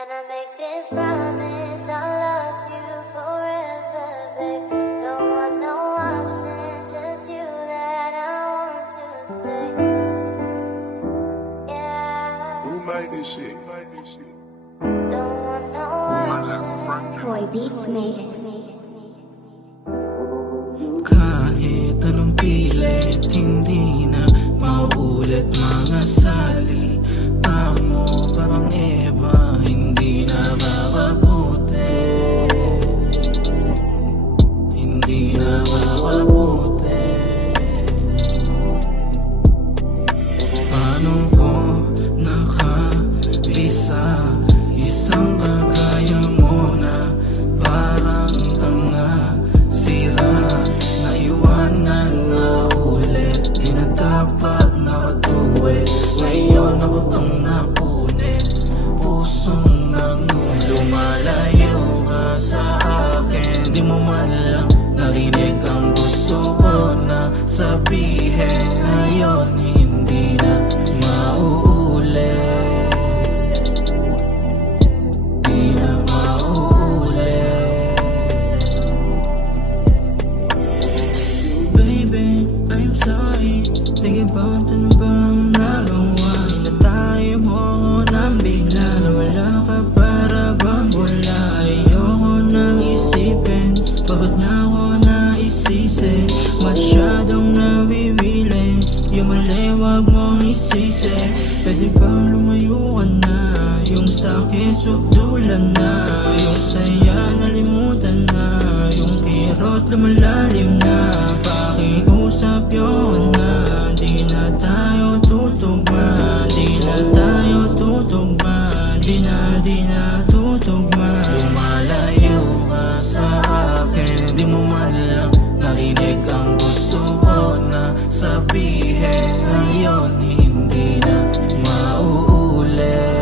And I make this promise, I'll love you forever, babe. Don't want no options, just you that I want to stay. Yeah. Who made this shit? Don't want no options. Boy Beats mate. Kahit anong pilit, hindi na mauulit mga salita mo. Parang iba, hindi na mapabuti. Hindi na mapabuti. Paano ko nakalisa isang kagaya mo na parang tanga, sira, naiwanan na ulit. Di na dapat nakatuwi, ngayon ako tong napunit. Pusong nang lumalayo ka sa akin, di mo man lang narinig ang gusto ko na sabihin. Ngayon hindi na mauulit. Di na mauulit. Baby, I'm sorry. Thinking about ano bang nagawa na tayo mo nang bigla na wala ka, para bang wala. Ayoko nang isipin, pagod na ako naisisi. Masyadong nawiwili, yung mali wag mong isisi. Pwede bang lumayo ka na, yung sakit sukdulan na, yung saya nalimutan na, yung kirot lumalalim na. Pakiusap yun na, di na tayo tutugma, di na tayo tutugma, di na tutugma. Lumalayo ka sa akin, di mo man lang narinig ang gusto ko na sabihin. Ngayon hindi na mauulit.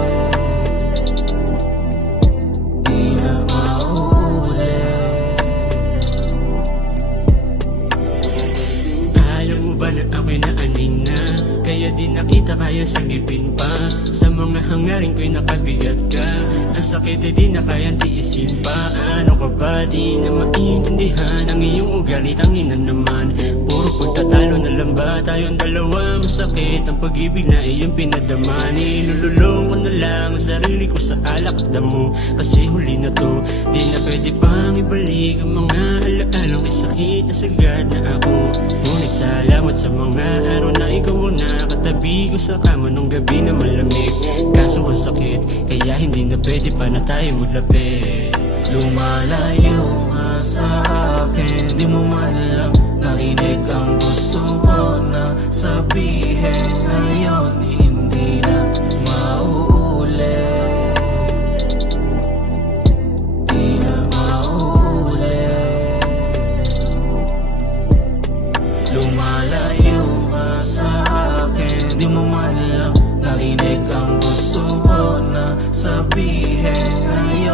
Di na mauulit. Alam mo ba na ako'y naaning na, kaya di nakita kaya sagipin pa. Sa mga hangarin ko'y nakabigat ka, ang sakit ay di na kayang tiisin pa. Ano ka ba, di na maintindihan ang iyong ugali, tangina naman. Puro pagtatalo na lang ba tayong dalawa? Masakit ang pag-ibig na iyong pinadama. Nilululong ko na lang ang sarili ko sa alak at damo, kasi huli na to. Di na pwede pang ibalik ang mga alaalang isakit na sagad na ako. Ngunit salamat sa mga araw na ikaw ang nakatabi ko sa kama nung gabi na malamig. Kaso ang sakit, kaya hindi na pwede pa na tayo maglapit. Lumalayo ka sa akin, di mo man lang narinig ang gusto ko na sabihin. Ngayon hindi na mauulit. Di na mauulit. Lumalayo ka sa akin, di mo man lang narinig ang gusto ko na sabihin. Ngayon